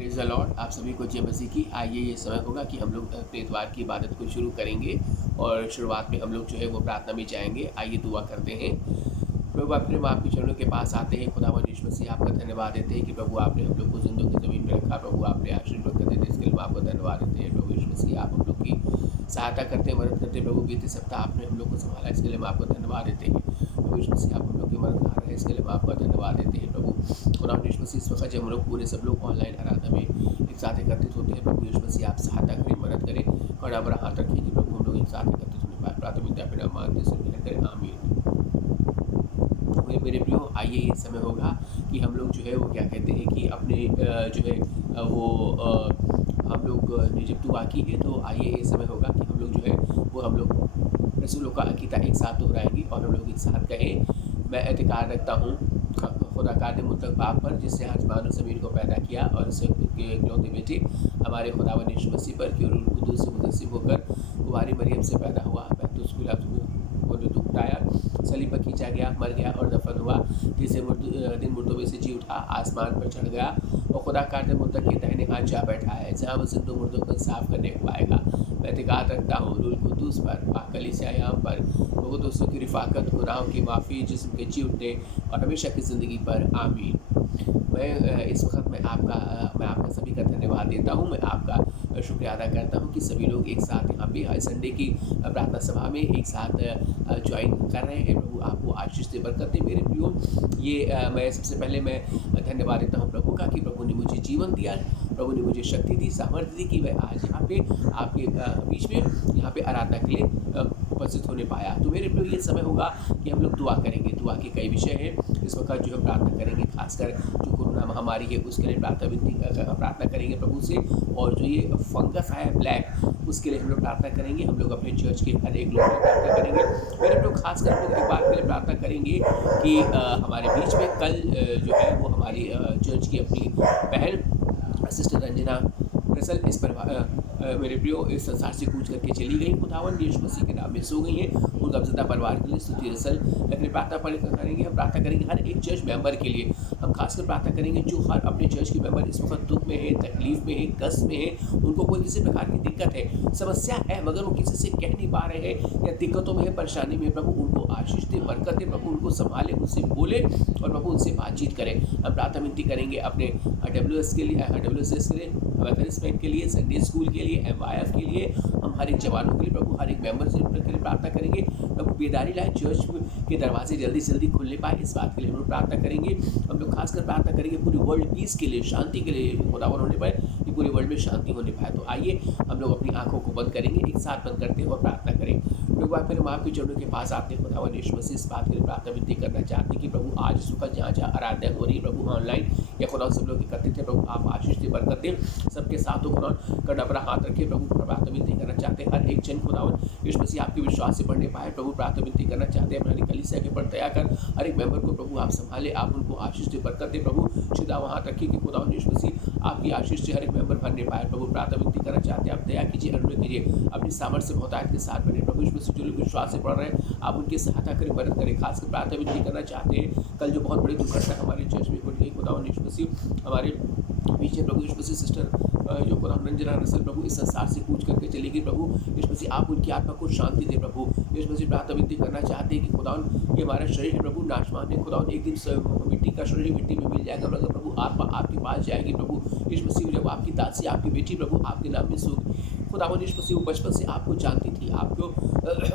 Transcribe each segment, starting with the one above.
Praise the Lord. आप सभी को जय मसीह की। आइए ये समय होगा कि हम लोग अपने इतवार की इबादत को शुरू करेंगे और शुरुआत में हम लोग जो है वो प्रार्थना में जाएंगे। आइए दुआ करते हैं। प्रभु अपने आपके चरणों के पास आते हैं। खुदावंद यीशु मसीह आपका धन्यवाद देते हैं कि प्रभु आपने हम लोग को जिंदों की ज़मीन में रखा। प्रभु आपने आशीर्वाद करते थे, इसके लिए हम आपको धन्यवाद देते हैं। प्रभु यीशु मसीह आप हम लोग की सहायता करते हैं, मदद करते हैं। प्रभु बीते सप्ताह आपने हम लोग को संभाला, इसके लिए हम आपको धन्यवाद देते हैं। प्रभु यीशु मसीह आप हम लोग की मदद कर रहे हैं, इसके लिए हम आपका धन्यवाद देते हैं। प्रभु खुदावंद यीशु मसीह इस वक्त जब हम लोग पूरे सब लोग ऑनलाइन आराधना में एक साथ एकत्रित होते हैं, प्रभु यीशु मसीह आप सहायता करें, मदद करें और आप हाथ रखिए कि प्रभु हम लोग एक साथ एकत्रित होने पाए। प्राथमिकता अपना मानते सुन करें, आमीन। मेरे प्रियो, आइए ये समय होगा कि हम लोग जो है वो क्या कहते हैं कि अपने जो है वो हम लोग जब दुआ की है तो आइए ये समय होगा कि हम लोग जो है वो हम लोग रसूलों का अकीदा एक साथ दोहराएंगे और हम लोग एक साथ कहें, मैं एतकार रखता हूँ खुदा कार मुतलक बाप पर, जिससे आसमान और ज़मीन को पैदा किया, और उसके इकलौते बेटे हमारे खुदावंद यीशु मसीह पर कि रूह कुदूस से मुनस्सिब होकर कुंवारी मरियम से पैदा हुआ, तो उसको को जो दुख उठाया, सलीब पर खींचा गया, मर गया और दफन हुआ, तीसरे दिन मुर्दों में से जी उठा, आसमान पर चढ़ गया और खुदा कार मुतलक के दाहिने हाथ जा बैठा है, जहाँ वो जिंदों मुर्दों को साफ करने को आएगा। मैं एतकाद रखता हूँ रूह कुदूस पर, कलीसिया यहाँ पर, वो दोस्तों की रिफाकत, गुनाहों की माफ़ी, जिस्म के जी उठने और हमेशा की ज़िंदगी पर, आमीन। मैं इस वक्त मैं आपका सभी का धन्यवाद देता हूँ। मैं आपका शुक्रिया अदा करता हूँ कि सभी लोग एक साथ यहाँ पे संडे की प्रार्थना सभा में एक साथ ज्वाइन कर रहे हैं। प्रभु आपको आशीष दे, बरकत दे। मेरे प्रियो, ये मैं सबसे पहले मैं धन्यवाद देता हूँ प्रभु का कि प्रभु ने मुझे जीवन दिया, प्रभु ने मुझे शक्ति दी, सामर्थ्य दी कि मैं आज यहाँ पे आपके बीच में यहाँ पे आराधना के लिए उपस्थित होने पाया। तो मेरे प्रियो, ये समय होगा कि हम लोग दुआ करेंगे। दुआ के कई विषय हैं इस वक्त जो हम प्रार्थना करेंगे, खासकर जो कोरोना महामारी है उसके लिए प्रार्थना करेंगे प्रभु से, और जो ये फंगस आया ब्लैक उसके लिए हम लोग प्रार्थना करेंगे। हम लोग अपने चर्च के हर एक लोग प्रार्थना करेंगे। मेरे लोग खासकर हम लोग एक बात के लिए प्रार्थना करेंगे कि हमारे बीच में कल जो है वो हमारी चर्च की अपनी बहन सिस्टर रंजना रसल इस पर मेरे प्रियो इस संसार से कूच करके चली गई। खुदावंद यीशु मसीह के नाम में सो गई हैं। उन गमज़दा परिवार के लिए स्तुति रसल अपनी प्रार्थना करेंगे। हम प्रार्थना करेंगे हर एक चर्च मेंबर के लिए। हम खासकर प्रार्थना करेंगे जो हर अपने चर्च के मेंबर इस वक्त दुख में है, तकलीफ में है, कष्ट में है, उनको कोई किसी प्रकार की दिक्कत है, समस्या है, मगर वो किसी से कह नहीं पा रहे हैं या दिक्कतों में है, परेशानी में। प्रभु उनको आशीष दे, बरकत दे। प्रभु उनको संभाले, उनसे बोले और प्रभु उनसे बातचीत करें। हम प्रार्थना विनती करेंगे अपने WS के लिए, WSS के लिए, के लिए, संडे स्कूल के लिए, MYF के लिए, हम हर एक जवानों के लिए प्रभु, हर एक मेंबर के लिए प्रार्थना करेंगे। प्रभु बेदारी लाए, चर्च के दरवाजे जल्दी से जल्दी खुलने पाए, इस बात के लिए हम लोग प्रार्थना करेंगे। हम लोग खासकर प्रार्थना करेंगे पूरी वर्ल्ड पीस के लिए, शांति के लिए, खुदावन होने पाए कि पूरी वर्ल्ड में शांति होने पाए। तो आइए हम लोग अपनी आंखों को बंद करेंगे, एक साथ बंद करते हैं और प्रार्थना करें। लोग आप मेरे माँ के चरणों के पास आते हैं। खुदावन यीशु मसीह इस बात के लिए प्रार्थना विनती करना चाहते हैं कि प्रभु आज इस वक्त जहाँ जहाँ आराधना हो रही है प्रभु, ऑनलाइन या खुदा सब लोग एकत्रित हैं, प्रभु आप आशीष दे, बरकत दें। सबके साथ हो खुदा कर अपना हाथ रखे। प्रभु प्रार्थना विनती करना चाहते हैं हर एक जन खुदावन यीशु मसीह आपके विश्वास से बढ़ने पाए। प्रभु प्रार्थना विनती करना चाहते हैं अपनी कलीसिया के ऊपर दया कर, हर एक मेंबर को प्रभु आप संभाले, आप उनको आशीष दे, बरकत दे। प्रभु सीधा वहाँ रखिए कि खुदावन यीशु मसीह आपकी आशीष से हर एक मेंबर भरने पाए। प्रभु प्रार्थना विनती करना चाहते हैं आप दया कीजिए, अनुग्रह कीजिए, अपनी सामर्थ्य से बहुतायत के साथ बने। प्रभु यीशु मसीह जो लोग विश्वास से पढ़ रहे हैं आप उनकी सहायता करें, मदद करें। खासकर प्रार्थना विनती करना चाहते हैं कल जो बहुत बड़ी दुर्घटना हमारे चर्च में घट गई, खुदावन यीशु मसीह हमारे पीछे प्रभु यीशु मसीह सिस्टर जो खुदावन रंजना रसल प्रभु इस संसार से कूच करके चलेगी। प्रभु यीशु मसीह आप उनकी आत्मा को शांति दे। प्रभु यीशु मसीह प्रार्थना विनती करना चाहते हैं कि खुदावन ये हमारा शरीर है प्रभु नाशवान है, खुदावन एक दिन मिट्टी का शरीर मिट्टी में मिल जाएगा, मगर प्रभु आत्मा आपके पास जाएगी। प्रभु यीशु मसीह जब आपकी दासी आपकी बेटी प्रभु आपके नाम में सो खुदावन यीशु मसीह बचपन से आपको जानती थी, आपको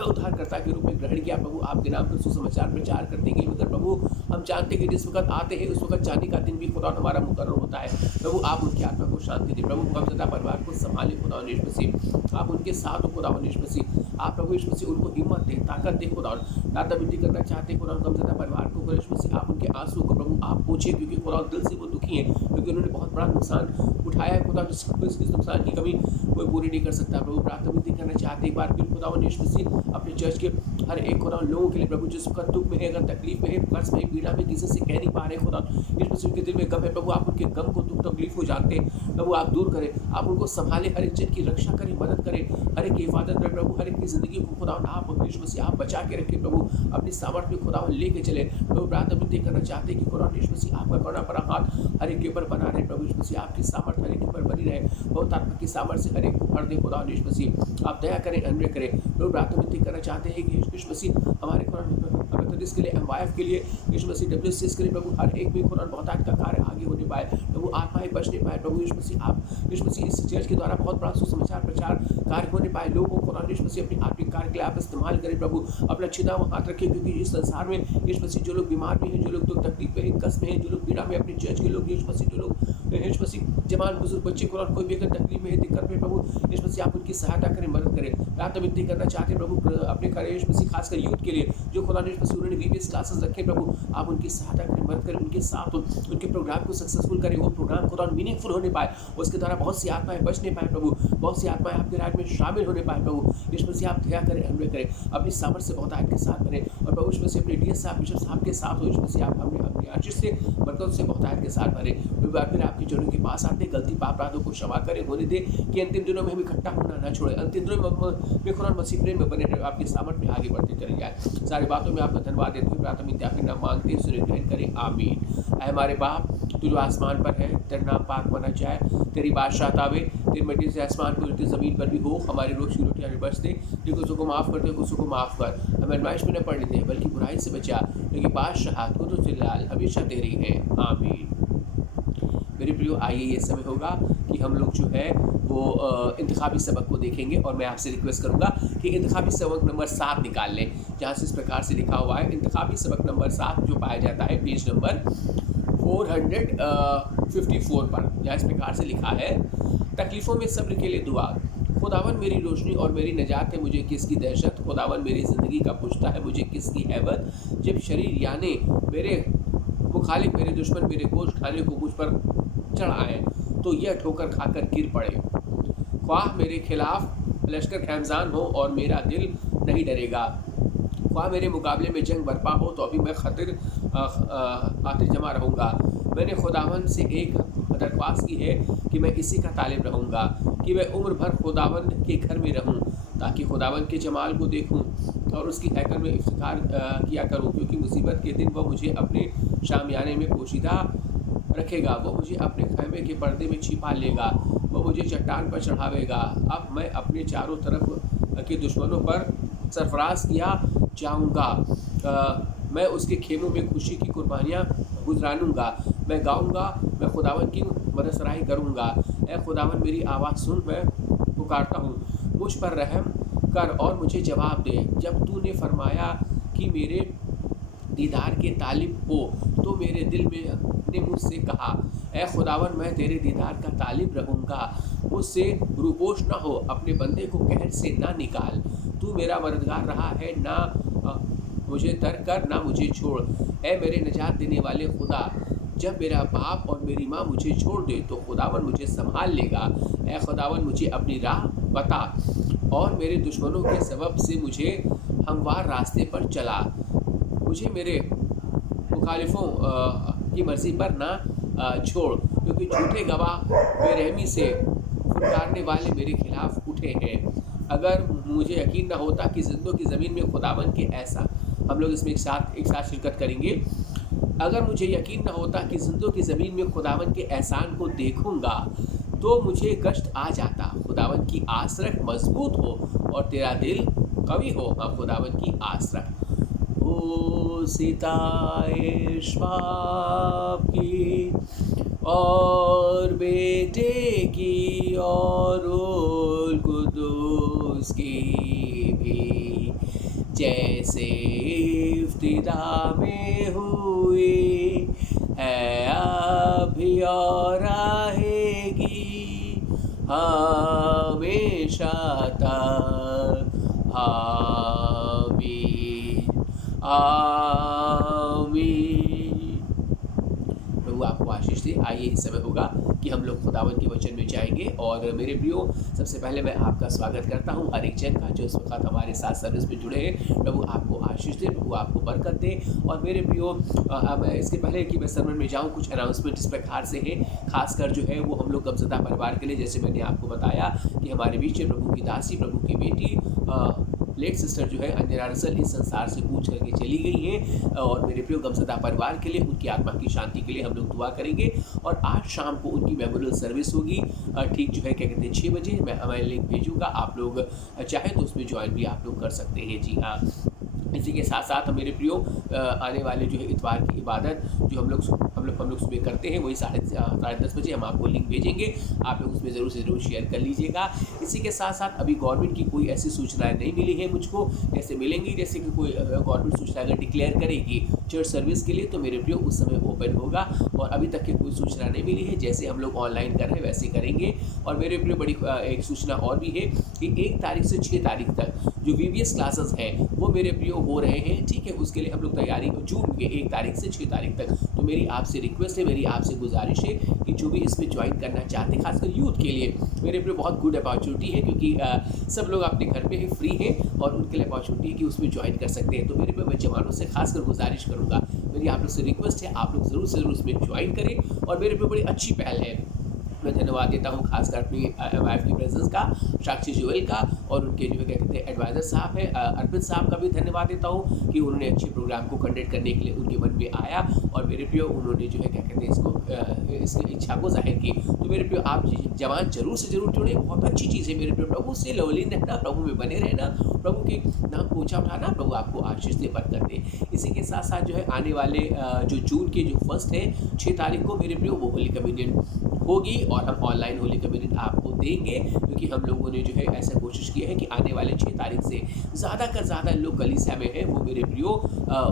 उद्धारकर्ता के रूप में ग्रहण किया। प्रभु आपके नाम पर सुसमाचार प्रचार कर देंगे, मगर प्रभु हम जानते हैं कि जिस वक्त आते हैं उस वक्त जाने का दिन भी खुदा हमारा मुकर्रर होता है। प्रभु आप उनकी आत्मा को शांति दें। प्रभु गमज़दा परिवार को संभाले खुदावन यीशु मसीह, आप उनके साथ हो खुदावन यीशु मसीह, आप प्रभु यीशु मसीह उनको हिम्मत दें, ताकत दें। खुदावन प्रार्थना विनती करना चाहते हैं खुदावन गमज़दा परिवार को यीशु मसीह आप उनके आंसू को प्रभु आप पूछिए, क्योंकि खुदावन दिल से वो दुखी हैं, क्योंकि उन्होंने बहुत बड़ा नुकसान उठाया है। खुदा जिस नुकसान की कमी कोई पूरी नहीं कर सकता। प्रभु प्रार्थना विनती करना चाहते एक बार फिर खुदावन यीशु मसीह अपने चर्च के हर एक खुदावन लोगों के लिए प्रभु जिस वक्त दुख में है, अगर तकलीफ में है, कर्ज में, पीड़ा में, किसी से कह नहीं पा रहे खुदा यीशु मसीह के दिल में गम है। प्रभु आप उनके गम को, दुख तकलीफ को जानते हैं। प्रभु आप दूर करें, आप उनको संभालें, हर एक जन की रक्षा करें, मदद करें, हर एक की हिफाजत करें। प्रभु हर एक की ज़िंदगी को खुदावन आप यीशु मसीह आप बचा के रखें। प्रभु अपनी सामर्थ्य में खुदावन लेके चले। प्रभु प्रार्थना विनती करना चाहते हैं कि खुदावन यीशु मसीह आपका बड़ा बड़ा हाथ हर एक के ऊपर बना रहे प्रभु यीशु मसीह। आपकी सामर्थ हर एक के ऊपर बनी रहे, बहुत आत्मा की सामर्थ से हर एक को भर दे खुदा यीशु मसीह। आप दया करें, अन्य करें। लोग प्रार्थना विनती करना चाहते हैं कि यीशु मसीह हमारे खुदा के लिए, एमवाईएफ के लिए, यीशु मसीह WCS के लिए प्रभु हर एक में खुदा बहुत का कार्य आगे होने पाए, प्रभु आत्माएं बचने पाए प्रभु यीशु मसीह। आप यीशु मसीह इस चर्च के द्वारा बहुत बड़ा सुसमाचार प्रचार कार्य होने पाए, लोगों को खुदा यीशु मसीह अपनी आत्मिक कार्य के लिए आप इस्तेमाल करें प्रभु। अपना छिदा वो हाथ रखें, क्योंकि इस संसार में यीशु मसीह जो लोग बीमार भी हैं, जो लोग दुख तकलीफ में, कष्ट में हैं, जो लोग पीड़ा में, अपने चर्च के लोग यीशु मसीह, जो लोग यीशु मसीह जवान बुजुर्ग बच्चे को कोई भी अगर तकलीफ में है, दिक्कत में प्रभु यीशु मसीह आप उनकी सहायता करें, मदद करें। प्रार्थना विनती करना चाहते हैं प्रभु अपने कार्य यीशु मसीह, खासकर यूथ के लिए जो खुदा यीशु मसीह उन्होंने VBS क्लासेस रखे प्रभु, आप उनकी सहायता करें, मदद करें, उनके साथ हो, उनके प्रोग्राम को सक्सेसफुल करें, वो प्रोग्राम खुदा मीनिंगफुल होने पाए, उसके द्वारा बहुत सी आत्माएं बचने पाए प्रभु, बहुत सी आत्माएं आपके राज्य में शामिल होने पाए प्रभु यीशु मसीह। आप दया करें, अनुग्रह करें, अपनी सामर्थ्य से बहुतायत के साथ बने, और प्रभु यीशु मसीह अपने DS साहब, बिशप साहब के साथ हो यीशु मसीह। आप अपनी आशीष से बरकत से बहुतायत के साथ भरे प्रभु। फिर आपके चरणों के पास आते, गलती पाप अपराधों को क्षमा करें, होने दे कि अंतिम दिनों में हम इकट्ठा होना न छोड़े, अंतिम दिनों में खुदा मसीह प्रेम में बने रहे, आपके सामर्थ में आगे बढ़ते चले जाए। सारी बातों में आपका धन्यवाद देते हुए प्रार्थना विनती आपके नाम मांगते हैं, सुने ग्रहण करें, आमीन। ऐ हमारे बाप, तू जो आसमान पर है, तेरा नाम पाक बना जाए, तेरी बादशाहत आवे, तेरी मर्जी से आसमान पर ज़मीन पर भी हो। हमारी रोज़ की रोटी हमें बच दे, जो कुछ को माफ़ कर दे, कुछ को माफ़ कर, हमें आज़माइश में न पड़ने दे, बल्कि बुराई से बचा, क्योंकि बादशाहत को तो फिलहाल हमेशा तेरी है, आमीन। मेरे प्रियो, आइए ये समय होगा कि हम लोग जो है वो इंतखाबी सबक को देखेंगे, और मैं आपसे रिक्वेस्ट करूंगा कि इंतखाबी सबक नंबर 7 निकाल लें, जहाँ से इस प्रकार से लिखा हुआ है। इंतखाबी सबक नंबर 7 जो पाया जाता है पेज नंबर 454 पर, जहाँ इस प्रकार से लिखा है, तकलीफ़ों में सब्र के लिए दुआ। खुदावन मेरी रोशनी और मेरी निजात है, मुझे किसकी दहशत। खुदावन मेरी ज़िंदगी का पुश्ता है, मुझे किसकी हैबत। जब शरीर यानी मेरे मुखालिफ, मेरे दुश्मन मेरे गोश्त खाने को मुझ पर चढ़ आए, तो यह ठोकर खाकर गिर पड़े। ख्वाह मेरे खिलाफ लश्कर खैमजान हो और मेरा दिल नहीं डरेगा। ख्वाह मेरे मुकाबले में जंग बरपा हो, तो अभी मैं खातिर जमा रहूँगा। मैंने खुदावन से एक दरख्वास्त की है कि मैं इसी का तालिब रहूँगा, कि मैं उम्र भर खुदावन के घर में रहूँ, ताकि खुदावन के जमाल को देखूँ और उसकी हैकल में इफ्तिखार किया करूँ। क्योंकि मुसीबत के दिन वह मुझे अपने शामियाने में पोशीदा रखेगा, वो मुझे अपने खैमे के पर्दे में छिपा लेगा, वो मुझे चट्टान पर चढ़ावेगा। अब मैं अपने चारों तरफ के दुश्मनों पर सरफराज किया जाऊँगा। मैं उसके खेमों में खुशी की कुर्बानियाँ गुजरानूँगा। मैं गाऊँगा, मैं खुदावन की मदसराही करूँगा। ऐ खुदावन मेरी आवाज़ सुन, मैं पुकारता हूँ, मुझ पर रहम कर और मुझे जवाब दे। जब तूने फरमाया कि मेरे दीदार के तालिब हो, तो मेरे दिल में ने मुझसे कहा, ऐ खुदावन मैं तेरे दीदार का तालिब रहूँगा। मुझसे रूपोश न हो, अपने बंदे को कहर से ना निकाल। तू मेरा मददगार रहा है, ना मुझे तर कर, ना मुझे छोड़। ऐ मेरे निजात देने वाले खुदा, जब मेरा बाप और मेरी माँ मुझे छोड़ दे, तो खुदावन मुझे संभाल लेगा। ऐ खुदावन मुझे अपनी राह बता, और मेरे दुश्मनों के सबब से मुझे हमवार रास्ते पर चला। मुझे मेरे मुखालिफों की मर्जी पर ना छोड़, क्योंकि झूठे गवाह बेरहमी से फुटकारने वाले मेरे खिलाफ उठे हैं। अगर मुझे यकीन न होता कि जिंदों की ज़मीन में खुदावन के ऐसा, हम लोग इसमें एक साथ शिरकत करेंगे। अगर मुझे यकीन न होता कि जिंदों की ज़मीन में खुदावन के एहसान को देखूंगा, तो मुझे कष्ट आ जाता। खुदावन की आस रख, मजबूत हो और तेरा दिल कवि हो। हाँ, खुदावन की आस रख। ओ सिताए बाप की और बेटे की और रूहुल कुद्दूस की भी, जैसे इब्तिदा में हुई है अभी और रहेगी हमेशा तक, आमीन आमीन। प्रभु आपको आशीष दे। आइए इस समय होगा कि हम लोग खुदावन के वचन में जाएंगे। और मेरे प्रियो, सबसे पहले मैं आपका स्वागत करता हूं हर एक जन का जो इस वक्त हमारे साथ सर्विस में जुड़े हैं। प्रभु आपको आशीष दे, प्रभु आपको बरकत दे। और मेरे प्रियो, इसके पहले कि मैं सर्मन में जाऊं, कुछ अनाउंसमेंट इस प्रकार से है, खासकर जो है वो हम लोग गमज़दा परिवार के लिए। जैसे मैंने आपको बताया कि हमारे बीच प्रभु की दासी, प्रभु की बेटी लेट सिस्टर जो है अंजना रसल इस संसार से कूच करके चली गई हैं। और मेरे प्रियो गमज़दा परिवार के लिए, उनकी आत्मा की शांति के लिए हम लोग दुआ करेंगे। और आज शाम को उनकी मेमोरियल सर्विस होगी, ठीक जो है क्या कहते हैं 6 बजे। मैं लिंक भेजूँगा, आप लोग चाहें तो उसमें ज्वाइन भी आप लोग कर सकते हैं। जी हाँ, इसी के साथ साथ मेरे प्रियो आने वाले जो है इतवार की इबादत जो हम लोग सुबह करते हैं, वही 10:30 बजे हम आपको लिंक भेजेंगे, आप लोग उसमें ज़रूर से ज़रूर शेयर कर लीजिएगा। इसी के साथ साथ अभी गवर्नमेंट की कोई ऐसी सूचनाएं नहीं मिली है मुझको, जैसे मिलेंगी, जैसे कि कोई गवर्नमेंट सूचना अगर डिक्लेयर करेगी चर्च सर्विस के लिए तो मेरे प्रियो उस समय ओपन होगा। और अभी तक की कोई सूचना नहीं मिली है, जैसे हम लोग ऑनलाइन कर रहे हैं वैसे करेंगे। और मेरे प्रियो बड़ी एक सूचना और भी है कि 1 तारीख से 6 तारीख तक जो VBS क्लासेस हैं वो मेरे प्रियो हो रहे हैं, ठीक है। उसके लिए हम लोग तैयारी जून के 1 तारीख से 6 तारीख तक। तो मेरी आपसे रिक्वेस्ट है, मेरी आपसे गुजारिश है कि जो भी इसमें ज्वाइन करना चाहते हैं, खासकर यूथ के लिए मेरे प्रियो बहुत गुड अपॉर्चुनिटी है, क्योंकि सब लोग अपने घर पे ही फ्री हैं और उनके लिए अपॉर्चुनिटी है कि उसमें ज्वाइन कर सकते हैं। तो मेरे प्रियो मैं जवानों से खासकर गुजारिश करूँगा, मेरी आप लोग से रिक्वेस्ट है, आप लोग ज़रूर से ज़रूर उसमें ज्वाइन करें। और मेरे प्रियो बड़ी अच्छी पहल है, मैं धन्यवाद देता हूँ खासकर अपनी वाइफ की प्रेजेंस का, साक्षी जुएल का, और उनके जो है क्या कहते हैं एडवाइज़र साहब हैं अर्पित साहब का भी धन्यवाद देता हूँ कि उन्होंने अच्छे प्रोग्राम को कंडक्ट करने के लिए उनके मन में आया। और मेरे प्रियो उन्होंने जो है क्या कहते हैं इसकी इच्छा को जाहिर की। तो मेरे प्रियो आप जवान जरूर से जरूर जुड़े, बहुत अच्छी चीज़ है मेरे प्रियो। प्रभु से लवलीन रहना, प्रभु में बने रहना, प्रभु के नाम को ऊँचा उठाना, प्रभु आपको आशीष दे, बरकत दे। इसी के साथ साथ जो है आने वाले जो जून के जो फर्स्ट है 6 तारीख को मेरे प्रियो वो होली कम्युनियन होगी, और हम ऑनलाइन होली कम्युनियन आपको देंगे, क्योंकि हम लोगों ने जो है ऐसा कोशिश की है कि आने वाले 6 तारीख से ज़्यादा का ज़्यादा लोग कलीसिया में हैं वो मेरे प्रियो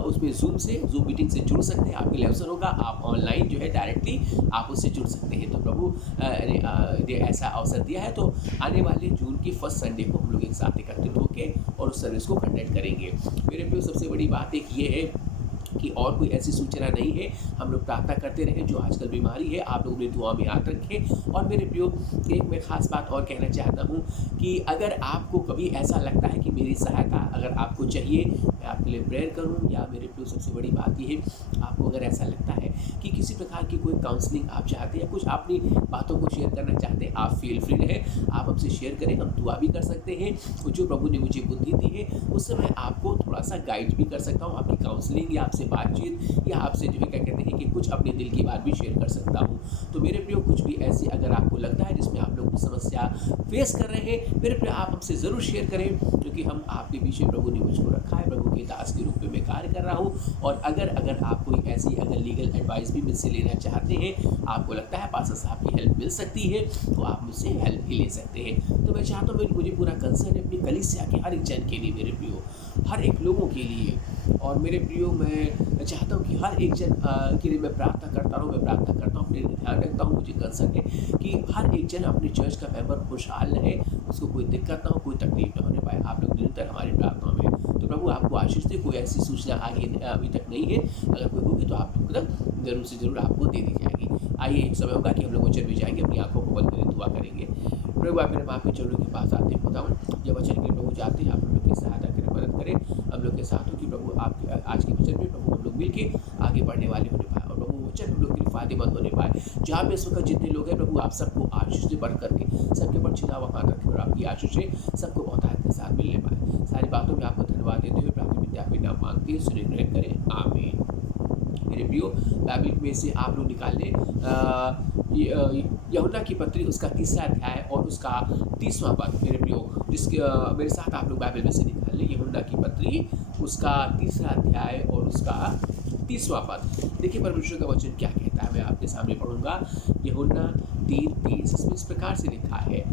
उसमें जूम मीटिंग से जुड़ सकते हैं। आपके लिए अवसर होगा, आप ऑनलाइन जो है डायरेक्टली आप उससे जुड़ सकते हैं। तो प्रभु ने ऐसा अवसर दिया है, तो आने वाले जून की फर्स्ट संडे को हम लोग एक साथ एकत्रित होकर और उस सर्विस को कंडक्ट करेंगे। मेरे प्रियो सबसे बड़ी बात एक ये है कि और कोई ऐसी सूचना नहीं है, हम लोग प्रार्थना करते रहें। जो आजकल बीमारी है आप लोग अपनी दुआ में याद रखें। और मेरे प्रियो एक मैं ख़ास बात और कहना चाहता हूँ कि अगर आपको कभी ऐसा लगता है कि मेरी सहायता अगर आपको चाहिए, मैं आपके लिए प्रेयर करूँ, या मेरे प्रियो सबसे बड़ी बात ये है आपको अगर ऐसा लगता है कि किसी प्रकार की कोई काउंसलिंग आप चाहते हैं, कुछ अपनी बातों को शेयर करना चाहते हैं, आप फील फ्री रहें, आप हमसे शेयर करें, हम दुआ भी कर सकते हैं। और जो प्रभु ने मुझे बुद्धि दी है उससे मैं आपको थोड़ा सा गाइड भी कर सकता हूँ, आपकी काउंसलिंग या आपसे बातचीत या आपसे जो है क्या कहते हैं कि कुछ अपने दिल की बात भी शेयर कर सकता हूँ। तो मेरे प्रियो कुछ भी ऐसी अगर आपको लगता है जिसमें आप लोग कुछ समस्या फेस कर रहे हैं, मेरे प्रियो आप हमसे ज़रूर शेयर करें, क्योंकि हम आपके पीछे प्रभु ने मुझको रखा है, प्रभु के दास के रूप में मैं कार्य कर रहा हूँ। और अगर आप कोई ऐसी अगर लीगल एडवाइस भी मुझसे लेना चाहते हैं, आपको लगता है पास्टर साहब की हेल्प मिल सकती है, तो आप मुझसे हेल्प भी ले सकते हैं। तो मैं चाहता हूँ मुझे पूरा कंसर्न है अपनी कलीसिया के हर एक जन के लिए मेरे प्रियो, हर एक लोगों के लिए। और मेरे प्रियो मैं चाहता हूँ कि हर एक जन के लिए मैं प्रार्थना करता हूँ, अपने लिए ध्यान रखता हूँ। मुझे कंसर्न है कि हर एक जन अपने चर्च का मेंबर खुशहाल रहे, उसको कोई दिक्कत ना हो, कोई तकलीफ ना होने पाए। आप लोग निरंतर हमारी प्रार्थनाओं में, तो प्रभु आपको आशीष दे। कोई ऐसी सूचना आगे अभी तक नहीं है, अगर कोई होगी तो आप लोग जरूर से जरूर आपको दे दी जाएगी। आइए एक समय होगा कि हम लोग वचन में जाएंगे, अपनी आंखों को बंद करें, दुआ करेंगे। प्रभु आप मेरे माँ के चरणों के पास आते खुदावन, जब वचन के प्रभु जाते हैं, आप हम लोग की सहायता करें, मदद करें, हम लोग के साथ हो कि प्रभु आपके आज के वचन में प्रभु हम लोग मिल के आगे बढ़ने वाले होने पाए, और प्रभु वचन हम लोग के लिए फायदेमंद होने पाए। जहाँ पे इस वक्त जितने लोग हैं प्रभु आप सबको आशीष से बढ़ करके सबके ऊपर छिदा वहाँ रखें, और आपकी आशीष से सबको बहुतायत के साथ मिलने पाए। सारी बातों में आपको धन्यवाद देते हुए प्रार्थना विद्या पे नाम मांगते हैं, सुने ग्रहण करें, आमीन। मेरे प्रियो बाइबल में से आप लोग निकाल लें यूहन्ना की पत्री उसका 3रा अध्याय और उसका 30वां पद। मेरे प्रियो जिसके मेरे साथ आप लोग बाइबल में से निकाल लें यूहन्ना की पत्री उसका 3रा अध्याय और उसका 30वां पद। देखिए परमेश्वर का वचन क्या कहता है, मैं आपके सामने पढ़ूंगा। यूहन्ना 3:30 इसमें इस प्रकार से लिखा है,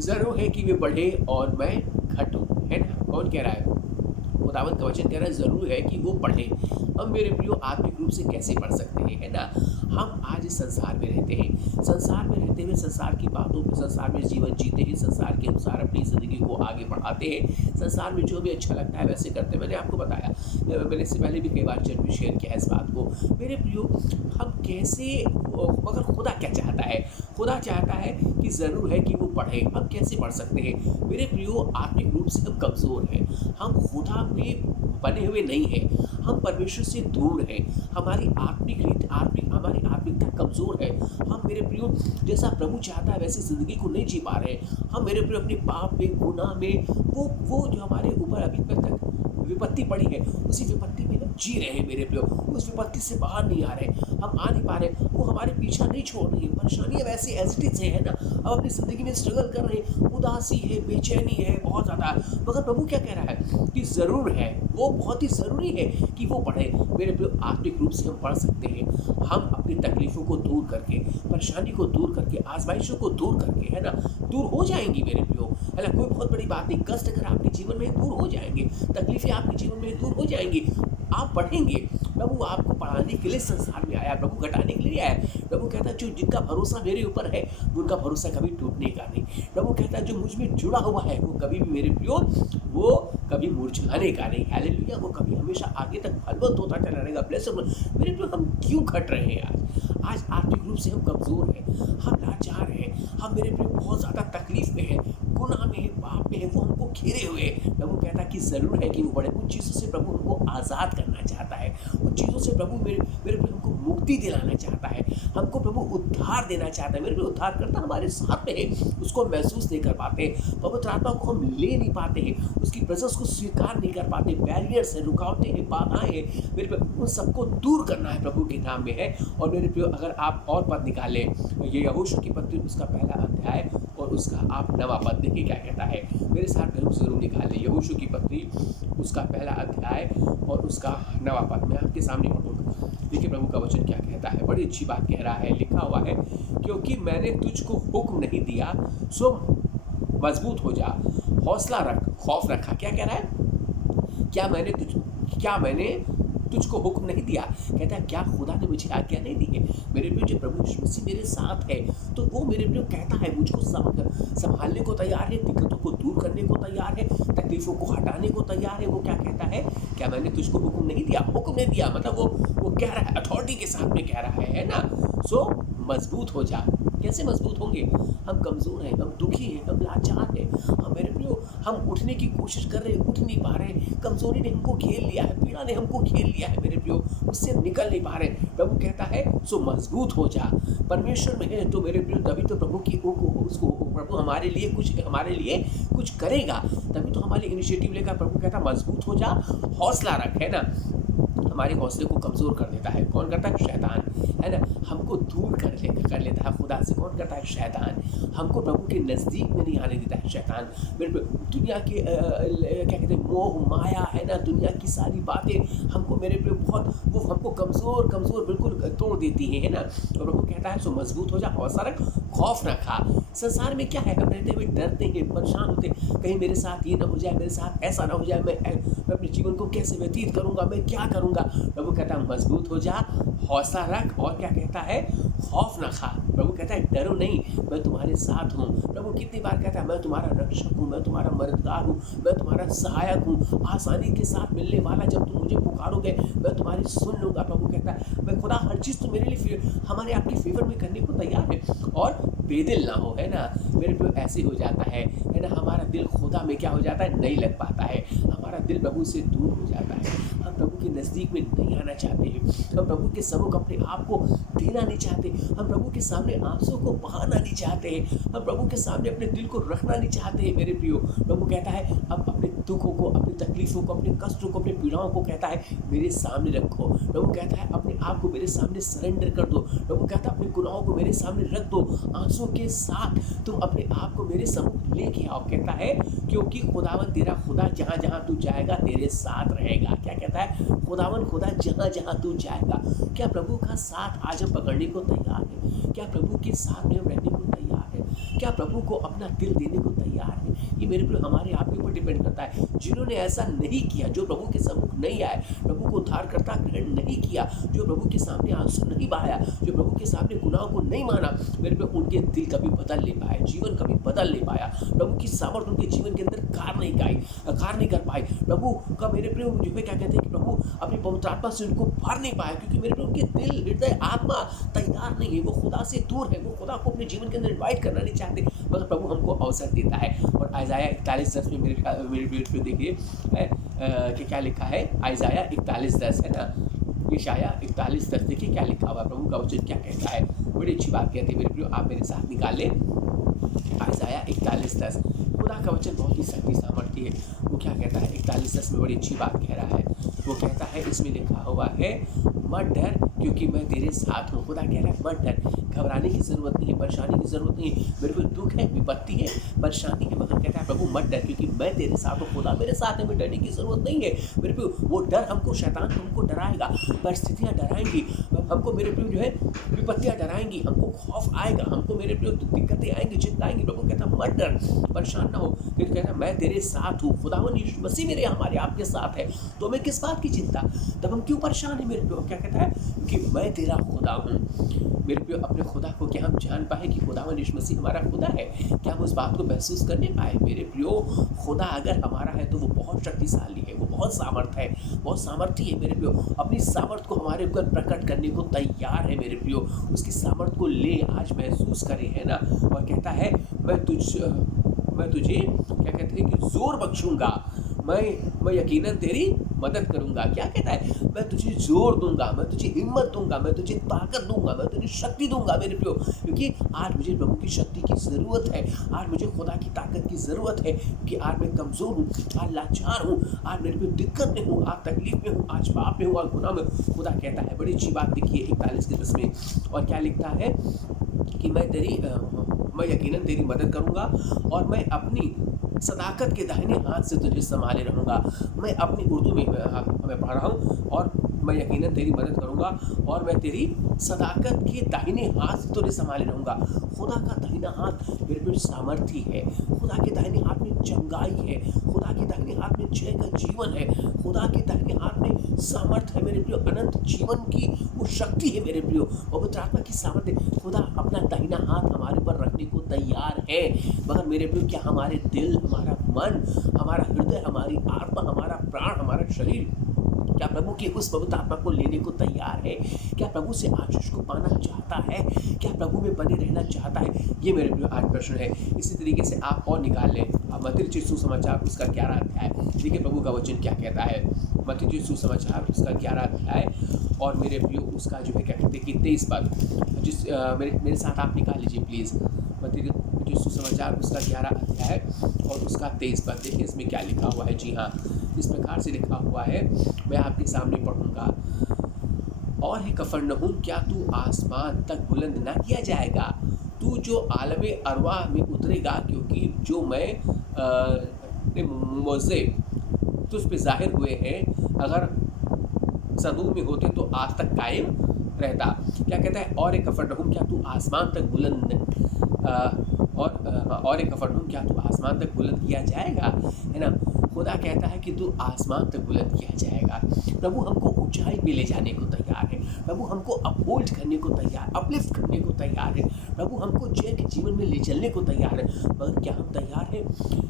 जरूर है कि वे बढ़े और मैं घटूं। है ना, कौन कह रहा है? खुदावंद का वचन कह रहा है जरूर है कि वो पढ़े। हम मेरे प्रियो आत्मिक रूप से कैसे पढ़ सकते हैं, है ना? हम आज इस संसार में रहते हैं, संसार में रहते हुए संसार की बातों में, संसार में जीवन जीते हैं, संसार के अनुसार अपनी ज़िंदगी को आगे बढ़ाते हैं, संसार में जो भी अच्छा लगता है वैसे करते हैं। मैंने आपको बताया, मैंने इससे पहले भी कई बार चर्च में शेयर किया इस बात को। मेरे प्रियो हम कैसे, मगर खुदा क्या चाहता है? खुदा चाहता है कि ज़रूर है कि वो पढ़े। हम कैसे पढ़ सकते हैं? मेरे प्रियो आत्मिक रूप से हम कमज़ोर हैं, हम खुदा में बने हुए नहीं हैं, हम परमेश्वर से दूर हैं, हमारी हमारी आत्मिकता कमज़ोर है। हम मेरे प्रियो जैसा प्रभु चाहता है वैसी ज़िंदगी को नहीं जी पा रहे हैं। हम मेरे प्रियो अपने पाप में, गुनाह में, वो जो हमारे ऊपर अभी तक विपत्ति पड़ी है, उसी विपत्ति में हम जी रहे हैं मेरे प्रियो। उस विपत्ति से बाहर नहीं आ रहे, हम आ नहीं पा रहे, वो हमारे पीछा नहीं छोड़ रही है। परेशानियाँ वैसी एज़ इट इज़ है ना, हम अपनी ज़िंदगी में स्ट्रगल कर रहे हैं, उदासी है, बेचैनी है बहुत ज़्यादा। मगर प्रभु क्या कह रहा है कि ज़रूर है, वो बहुत ही ज़रूरी है कि वो पढ़े मेरे प्रियो। आत्मिक रूप से हम पढ़ सकते हैं। हम अपनी तकलीफ़ों को दूर करके, परेशानी को दूर करके, आज़माइशों को दूर करके, है ना, दूर हो जाएंगी मेरे प्रियो, है ना। कोई बहुत बड़ी बात नहीं, कष्ट अगर आपके जीवन में दूर हो जाएंगे, तकलीफ़ें आपके जीवन में दूर हो जाएंगी, आप पढ़ेंगे। प्रभु आपको पढ़ाने के लिए संसार में आया, प्रभु घटाने के लिए आया। प्रभु कहता है जो जिनका भरोसा मेरे ऊपर है उनका भरोसा कभी टूटने का नहीं। प्रभु कहता है जो मुझ में जुड़ा हुआ है वो कभी भी मेरे प्रियो, वो कभी मुरझाने का नहीं। हालेलुया, वो कभी हमेशा आगे तक फलवंत होता चला रहेगा। ब्लेस मेरे प्रियो, हम क्यों घट रहे हैं आज आर्थिक रूप से हम कमज़ोर हैं, हम लाचार हैं, हम मेरे प्रियो बहुत ज़्यादा तकलीफ में हैं, गुनाह में है, पाप में है, वो हमको घेरे हुए हैं। प्रभु कहता है कि ज़रूर है कि वो बड़े उन चीज़ों से प्रभु हमको आज़ाद करना चाहता है। उन चीज़ों से प्रभु मेरे प्रभु हमको मुक्ति दिलाना चाहता है, हमको प्रभु उद्धार देना चाहता है। मेरे प्रभु उद्धार करता हमारे साथ में है, उसको महसूस नहीं कर पाते, पवित्र आत्मा को हम ले नहीं पाते हैं, उसकी प्रेजेंस को स्वीकार नहीं कर पाते। बैरियर्स है, रुकावटें हैं, बाधाएं हैं, मेरे प्रभु उन सबको दूर करना है प्रभु के नाम में है। और मेरे प्रियो अगर आप और पद निकालें, ये यहोशू की पत्री उसका पहला अध्याय और उसका आप 9वां पद देखिए क्या कहता है। मेरे साथ जरूर निकालें यहोशू की पत्री उसका पहला अध्याय और उसका 9वां पद। मैं आपके सामने पढ़ूंगा, देखिए प्रभु का वचन क्या कहता है। बड़ी अच्छी बात कह रहा है, लिखा हुआ है क्योंकि मैंने तुझको हुक्म नहीं दिया सो मजबूत हो जा, हौसला रख, खौफ रखा। क्या कह रहा है? क्या मैंने तुझको हुक्म नहीं दिया? कहता है क्या खुदा ने मुझे आज्ञा नहीं दी है? मेरे प्रियो जब प्रभु यीशु मसीह मेरे साथ है तो वो मेरे प्रियो कहता है मुझको संभालने को तैयार है, दिक्कतों को दूर करने को तैयार है, तकलीफों को हटाने को तैयार है। वो क्या कहता है? क्या मैंने तुझको हुक्म नहीं दिया? हुक्म नहीं दिया मतलब वो कह रहा है, अथॉरिटी के साथ में कह रहा है ना। सो मजबूत हो जा। कैसे मजबूत होंगे? हम कमज़ोर हैं, हम दुखी हैं, हम लाचार हैं, हम मेरे प्रियो हम उठने की कोशिश कर रहे हैं, उठ नहीं पा रहे हैं। कमज़ोरी ने हमको घेर लिया है, पीड़ा ने हमको घेर लिया है मेरे प्रियो, उससे हम निकल नहीं पा रहे। प्रभु कहता है सो मजबूत हो जा। परमेश्वर में है तो मेरे प्रियो तभी तो प्रभु की उसको प्रभु हमारे लिए कुछ करेगा, तभी तो हमारे इनिशिएटिव लेगा। प्रभु कहता है मजबूत हो जा, हौसला रख, है ना। हमारे हौसले को कमज़ोर कर देता है कौन करता है? शैतान, है ना। हमको दूर कर लेता है खुदा से। कौन करता है? शैतान। हमको प्रभु के नज़दीक में नहीं आने देता है शैतान। मेरे दुनिया के क्या कहते हैं, मोह माया, है ना, दुनिया की सारी बातें हमको मेरे पे बहुत वो हमको कमज़ोर बिल्कुल तोड़ देती है ना। और प्रभु कहता है सो मजबूत हो जा, हौसला रख, खौफ रखा। संसार में क्या है, हम रहते हुए डरते हैं, परेशान होते, कहीं मेरे साथ ये ना हो जाए, मेरे साथ ऐसा ना हो जाए, मैं अपने जीवन को कैसे व्यतीत करूँगा, मैं क्या करूँगा। प्रभु कहता है मजबूत हो जा, हौसला रख, और क्या कहता है? खौफ न खा। प्रभु कहता है डरो नहीं, मैं तुम्हारे साथ हूँ। प्रभु कितनी बार कहता है मैं तुम्हारा रक्षक हूँ, मैं तुम्हारा मददगार हूँ, मैं तुम्हारा सहायक हूँ, आसानी के साथ मिलने वाला। जब तुम मुझे पुकारोगे मैं तुम्हारी सुन लूँगा। प्रभु कहता है मैं खुदा हर चीज़ तो मेरे लिए हमारे आपकी फेवर में करने को तैयार है। और बेदिल ना हो, है ना। मेरे प्रियो ऐसे हो जाता है ना, हमारा दिल खुदा में क्या हो जाता है? नहीं लग पाता है, हमारा दिल प्रभु से दूर हो जाता है। हम प्रभु के नज़दीक में नहीं आना चाहते हैं, हम प्रभु के सम्मुख अपने आप को देना नहीं चाहते, हम प्रभु के सामने आंसू को बहाना नहीं चाहते हैं, हम प्रभु के सामने अपने दिल को रखना नहीं चाहते हैं। मेरे प्रियो प्रभु कहता है अब अपने दुखों को, अपनी तकलीफ़ों को, अपने कष्टों को, अपनी पीड़ाओं को कहता है मेरे सामने रखो। प्रभु कहता है अपने आप को मेरे सामने सरेंडर कर दो। प्रभु कहता है अपने गुनाहों को मेरे सामने रख दो, आंसू के साथ तुम अपने आप को मेरे सम्मुख लेके आओ। कहता है क्योंकि खुदावन तेरा खुदा जहाँ जहाँ तू जाएगा तेरे साथ रहेगा। क्या कहता है? खुदावन खुदा जहाँ जहाँ तू जाएगा। क्या प्रभु का साथ आज हम पकड़ने को तैयार है? क्या प्रभु के साथ में हम रहने को तैयार है? क्या प्रभु को अपना दिल देने को तैयार है? ये मेरे प्रिय हमारे आप के ऊपर डिपेंड करता है। जिन्होंने ऐसा नहीं किया, जो प्रभु के सम्मुख नहीं आए, प्रभु को उद्धारकर्ता ग्रहण नहीं किया, जो प्रभु के सामने आंसू नहीं बहाया, जो प्रभु के सामने गुनाह को नहीं माना, मेरे प्रिय उनके दिल कभी बदल नहीं पाए, जीवन कभी बदल नहीं पाया। प्रभु की सामर्थ उनके जीवन के अंदर कार नहीं कर पाई। प्रभु का मेरे प्रिय जो है क्या कहते हैं कि प्रभु अपनी पवित्र आत्मा से उनको भर नहीं पाया, क्योंकि मेरे प्रिय उनके दिल, हृदय, आत्मा तैयार नहीं है। वो खुदा से दूर है, वो खुदा को अपने जीवन के अंदर इन्वाइट करना नहीं चाहते। चाहते, मगर प्रभु हमको अवसर देता है। और आइज़ाया 41:10 में मेरे प्रियो देखिए कि क्या लिखा है, आइज़ाया 41:10 है ना, यशायाह 41:10 देखिए क्या लिखा हुआ है, प्रभु का वचन क्या कहता है। बड़ी अच्छी बात कहती है मेरे प्रियो, आप मेरे साथ निकाल लें आइज़ाया 41:10। खुदा का वचन बहुत ही शक्ति सामर्थ्य है। वो क्या कहता है 41:10 में, बड़ी अच्छी बात कह रहा है। वो कहता है, इसमें लिखा हुआ है, मत डर क्योंकि मैं तेरे साथ हूँ। खुदा कह रहा है मत डर, घबराने की ज़रूरत नहीं है, परेशानी की ज़रूरत नहीं है। मेरे को दुख है, विपत्ति है, परेशानी है, मगर कहता है प्रभु मत डर क्योंकि मैं तेरे साथ हूँ। खुदा मेरे साथ है, मैं डरने की ज़रूरत नहीं है। मेरे को वो डर हमको, शैतान हमको डराएगा, परिस्थितियाँ डराएंगी हमको, मेरे प्रियो जो है विपत्तियाँ डराएंगी, हमको खौफ आएगा, हमको मेरे प्रियो दिक्कतें आएंगी, चिंता आएंगी। प्रभु कहता है मत डर, परेशान ना हो, फिर कहता है मैं तेरे साथ हूँ। खुदावंद यीशु मसीह मेरे हमारे आपके साथ है, तो हमें किस बात की चिंता, तब हम क्यों परेशान हैं मेरे प्रियो। क्या कहता है कि मैं तेरा खुदा हूँ। मेरे प्रियो अपने खुदा को क्या हम जान पाए कि खुदावंद यीशु मसीह हमारा खुदा है, क्या हम उस बात को महसूस करने पाए। मेरे प्रियो खुदा अगर हमारा है तो वो बहुत शक्तिशाली है, वो बहुत सामर्थ्य है, बहुत सामर्थ्य है मेरे प्रियो, अपनी सामर्थ्य को हमारे ऊपर प्रकट करने को तैयार है मेरे प्रियो। उसकी सामर्थ्य को ले आज महसूस करें, है ना। और कहता है मैं तुझे क्या कहते हैं कि जोर बख्शूंगा, मैं यकीनन तेरी मदद करूंगा। क्या कहता है, मैं तुझे जोर दूंगा, मैं तुझे हिम्मत दूंगा, मैं तुझे ताकत दूंगा, मैं तुझे शक्ति दूंगा मेरे प्रियो। क्योंकि आज मुझे प्रभु की शक्ति की ज़रूरत है, आज मुझे खुदा की ताकत की ज़रूरत है, क्योंकि आज मैं कमज़ोर हूँ, आज लाचार हूँ, आज मेरे प्रियो दिक्कत में हूँ, आज तकलीफ में हूँ, आज पाप में हूँ, आज गुनाह में। खुदा कहता है, बड़ी अच्छी बात देखिए 41:10 में, और क्या लिखता है कि मैं यकीनन तेरी मदद करूंगा और मैं अपनी सदाकत के दाहिने हाथ से तुझे संभाले रहूँगा। मैं अपनी उर्दू में मैं पढ़ रहा हूँ, और मैं यकीनन तेरी मदद करूँगा और मैं तेरी सदाकत के दाहिने हाथ से तुझे संभाले रहूँगा। खुदा का दाहिना हाथ मेरे पे सामर्थ्य है, खुदा के दाहिने हाथ में चंगाई है, खुदा के दाहिने हाथ में जय का जीवन है, खुदा के दाहिने हाथ में सामर्थ्य है मेरे प्रियो, अनंत जीवन की वो शक्ति है मेरे प्रियो, पवित्र आत्मा की सामर्थ्य। खुदा अपना दाहिना हाथ हमारे पर रखने को तैयार है, मगर मेरे प्रियो क्या हमारे दिल, हमारा मन, हमारा हृदय, हमारी आत्मा, हमारा प्राण, हमारा शरीर क्या प्रभु की उस पवित्र आत्मा को लेने को तैयार है? क्या प्रभु से आशीष को पाना चाहता है? क्या प्रभु में बने रहना चाहता है? ये मेरे प्रिय आज प्रश्न है। इसी तरीके से आप और निकाल लें, अब मत्ती रचित सुसमाचार उसका 11 अध्याय, देखिए प्रभु का वचन क्या कहता है। मत्ती रचित सुसमाचार उसका 11 अध्याय, और मेरे प्रियो उसका जो है क्या कहते हैं कि 23 पद, जिस मेरे साथ आप निकाल लीजिए प्लीज़। मत्ती रचित सुसमाचार उसका 11 अध्याय और उसका 23 पद, देखिए इसमें क्या लिखा हुआ है। जी हाँ, इस प्रकार से लिखा हुआ है, मैं आपके सामने पढ़ूंगा। और हे कफरनहूम, क्या तू आसमान तक बुलंद ना किया जाएगा? तू जो आलमे अरवाह में उतरेगा, क्योंकि जो मैं मुआवजे तुझ पे जाहिर हुए हैं, अगर सदूम में होते तो आज तक कायम रहता। क्या कहता है, और एक कफरनहूम, क्या तू आसमान तक बुलंद और एक कफरनहूम, क्या तू आसमान तक बुलंद किया जाएगा, है ना। खुदा कहता है कि तू आसमान तक बुलंद किया जाएगा। प्रभु हमको ऊंचाई पे ले जाने को तैयार है, प्रभु हमको अपहोल्ड करने को तैयार, अपलिफ्ट करने को तैयार है, प्रभु हमको जय के जीवन में ले चलने को तैयार है। मगर क्या हम तैयार हैं?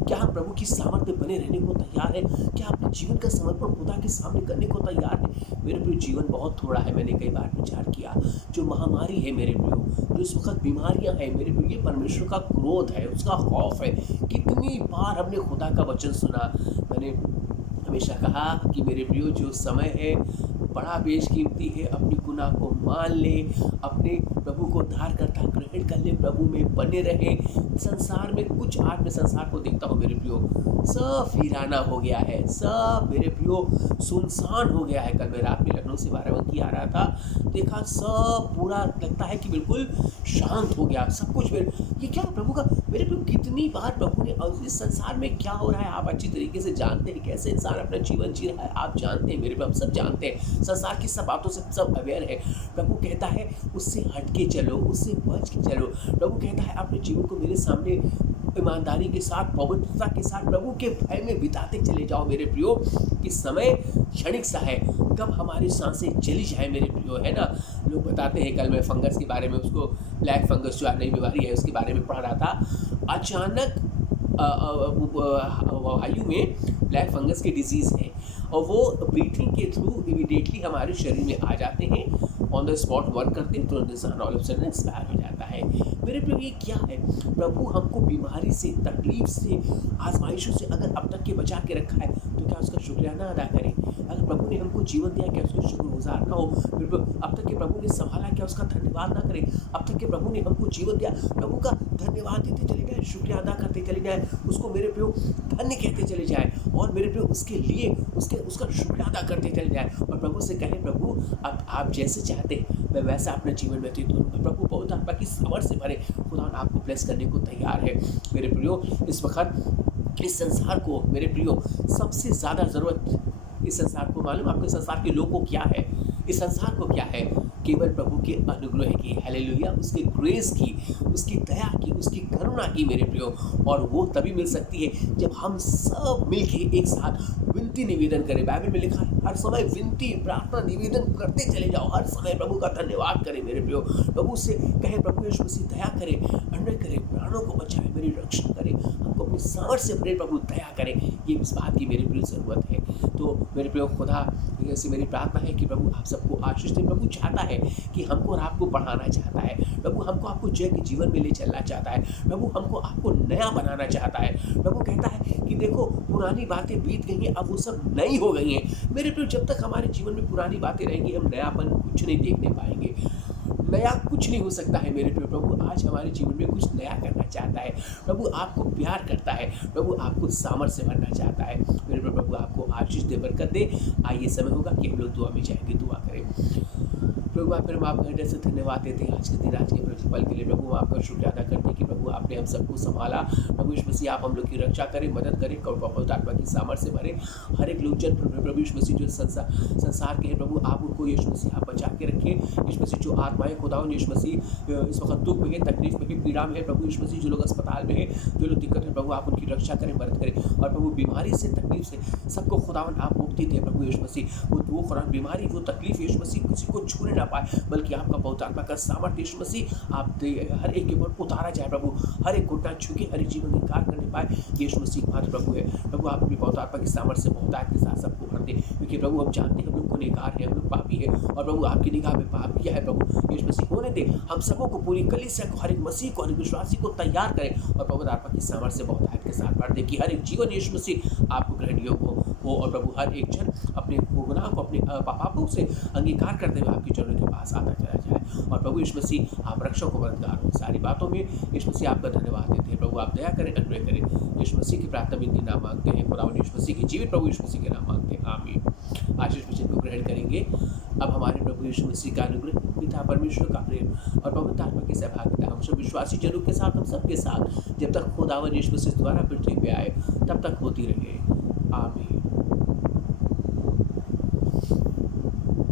क्या हम प्रभु की सामर्थ्य बने रहने को तैयार है? क्या अपने जीवन का समर्पण खुदा के सामने करने को तैयार है? मेरे प्रियो जीवन बहुत थोड़ा है, मैंने कई बार विचार किया। जो महामारी है मेरे प्रियो, जो इस वक्त बीमारियां हैं मेरे प्रियो, ये परमेश्वर का क्रोध है, उसका खौफ है। कितनी बार हमने खुदा का वचन सुना। मैंने हमेशा कहा कि मेरे प्रियो जो समय है बड़ा बेशकीमती है, अपने गुनाह को मान ले, अपने प्रभु को उद्धारकर्ता ग्रहण कर ले, प्रभु में बने रहे। संसार में कुछ, आज मैं संसार को देखता हूँ मेरे प्रियो, सब वीराना हो गया है, सब मेरे प्रियो सुनसान हो गया है। कल मैं रात में लखनऊ से बाराबंकी आ रहा था, देखा सब पूरा लगता है कि बिल्कुल शांत हो गया सब कुछ। ये क्या प्रभु का, मेरे प्रियो कितनी बार प्रभु ने, इस संसार में क्या हो रहा है आप अच्छी तरीके से जानते हैं, कैसे इंसान अपना जीवन जी रहा है आप जानते हैं मेरे प्रियो, हम सब जानते हैं, संसार की सब बातों से सब अवेयर है। प्रभु कहता है उससे हट के चलो, उससे बच के चलो। प्रभु कहता है अपने जीवन को मेरे सामने ईमानदारी के साथ, पवित्रता के साथ, प्रभु के भय में बिताते चले जाओ मेरे प्रियो। कि समय क्षणिक सा है, कब हमारी सांसें चली जाए मेरे प्रियो, है ना। लोग बताते हैं, कल मैं फंगस के बारे में, उसको ब्लैक फंगस जो नई बीमारी है उसके बारे में पढ़ रहा था। अचानक वायु में ब्लैक फंगस की डिजीज़ है, और वो ब्रीथिंग के थ्रू इमीडिएटली हमारे शरीर में आ जाते हैं, ऑन द स्पॉट वर्क करते हैं, तुरंत इंसान ऑल ऑफ सडन एक्सपायर हो जाता है। मेरे प्रिय ये क्या है, प्रभु हमको बीमारी से, तकलीफ से, आजमाइशों से अगर अब तक के बचा के रखा है तो क्या उसका शुक्रिया ना अदा करें? अगर प्रभु ने हमको जीवन दिया, क्या उसको शुक्रगुजार ना हो? अब तक के प्रभु ने संभाला, क्या उसका धन्यवाद ना करें? अब तक के प्रभु ने हमको जीवन दिया, प्रभु का धन्यवाद देते चले जाए, शुक्रिया अदा करते चले जाए, उसको मेरे प्रियो धन्य कहते चले जाए, और मेरे प्रियो उसके लिए उसका शुक्रिया अदा करते चले जाए, और प्रभु से कहें, प्रभु अब आप जैसे चाहते हैं मैं वैसा अपने जीवन व्यतीत करूँगा। प्रभु बहुत आत्मा की सामर्थ से भरे, खुदा आपको ब्लेस करने को तैयार है। मेरे प्रियो इस वक्त इस संसार को, मेरे प्रियो सबसे ज़्यादा ज़रूरत इस संसार को, मालूम आपके संसार के लोगों को क्या है? इस संसार को क्या है? केवल प्रभु के अनुग्रह की, हालेलुया, उसके ग्रेस की, उसकी दया की, उसकी करुणा की मेरे प्रियो। और वो तभी मिल सकती है जब हम सब मिलके एक साथ विनती निवेदन करें। बाइबल में लिखा है हर समय विनती, प्रार्थना, निवेदन करते चले जाओ, हर समय प्रभु का धन्यवाद करें मेरे प्रियो। प्रभु से कहे, प्रभु यीशु मसीह दया करे, अन्याय करे, प्राणों को बचाए, मेरी रक्षा करे, हमको अपनी सामर्थ से भरे प्रभु दया करें। ये इस बात की मेरे प्रियो ज़रूरत है। तो मेरे प्रियो खुदा से मेरी प्रार्थना है कि प्रभु आप सबको आशीष दे। प्रभु चाहता है कि हमको और आपको बढ़ाना चाहता है। प्रभु हमको आपको जय के जीवन में ले चलना चाहता है। प्रभु हमको आपको नया बनाना चाहता है। प्रभु कहता है कि देखो पुरानी बातें बीत गई हैं, अब वो सब नई हो गई हैं। मेरे प्रियो जब तक हमारे जीवन में पुरानी बातें रहेंगी हम नयापन कुछ नहीं देखने पाएंगे, नया कुछ नहीं हो सकता है मेरे प्रिय। प्रभु आज हमारे जीवन में कुछ नया करना चाहता है। प्रभु आपको प्यार करता है, प्रभु आपको सामर्थ्य से भरना चाहता है मेरे प्रिय। प्रभु आपको आशीष दे, बरकत दे। आइए समय होगा कि हम लोग दुआ में जाएंगे, दुआ करें। प्रभु आप फिर हम आपका हृदय से धन्यवाद देते हैं आज के दिन, आज के पल के लिए। प्रभु आपका शुक्रिया अदा करते हैं कि प्रभु आपने हम सबको संभाला। प्रभु यीशु मसीह आप हम लोग की रक्षा करें, मदद करें, पवित्र आत्मा की सामर्थ्य से भरे। हर एक लोग जन प्रभु यीशु मसीह जो संसार के हैं, प्रभु आप उनको यीशु मसीह आप बचा के रखें। यीशु मसीह जो आत्माएं खुदावन यीशु मसीह इस वक्त दुख में है, तकलीफ में है, पीड़ा में है, प्रभु यीशु मसीह जो लोग अस्पताल में है, जो लोग दिक्कत है, प्रभु आप उनकी रक्षा करें, मदद करें। और प्रभु बीमारी से, तकलीफ से सबको खुदावन आप मुक्ति दें प्रभु यीशु मसीह। वो खुदावन बीमारी, वो तकलीफ यीशु मसीह किसी को छूने ना पाए, बल्कि आपका पवित्र आत्मा का सामर्थ्य यीशु मसीह आप हर एक के ऊपर उतारा जाए। प्रभु हर एक घुटना छू के हर एक जीवन में कार्य करने पाए, यीशु मसीह मात्र प्रभु है। प्रभु आप अपनी पवित्र आत्मा की सामर्थ्य से बहुतायत के साथ सबको भर दे, क्योंकि प्रभु हम जानते हैं हम लोग गुनहगार हैं, हम लोग पापी हैं, और प्रभु आपकी निगाह में पाप किया है। प्रभु यीशु मसीह होने दे हम सबों को, पूरी कलीसिया को, हर एक मसीह को, हर एक विश्वासी को तैयार करें, और पवित्र आत्मा की सामर्थ्य से बहुतायत के साथ भर दे कि हर एक जीवन यीशु मसीह आपको ग्रहण योग्य हो। और प्रभु हर एक जन अपने गुनाह को, अपने पापों से अंगीकार करते हुए आपके चरणों के पास आता चला जाए। और प्रभु यीशु मसीह आप रक्षक को मददगार हो। सारी बातों में यीशु मसीह आपका धन्यवाद देते हैं। प्रभु आप दया करें, अनुग्रह करें। यीशु मसीह की प्रार्थना विनती नाम मांगते हैं, खुदावंद यीशु मसीह की जीवित प्रभु यीशु मसीह के नाम मांगते हैं, आमीन। आशीष वचन को ग्रहण करेंगे। अब हमारे प्रभु यीशु मसीह का अनुग्रह, पिता परमेश्वर का प्रेम और पवित्र आत्मा की सहभागिता हम सब विश्वासी जनों के साथ, हम सबके साथ, जब तक खुदावंद यीशु मसीह द्वारा पृथ्वी पे आए तब तक होती रहे, आमीन।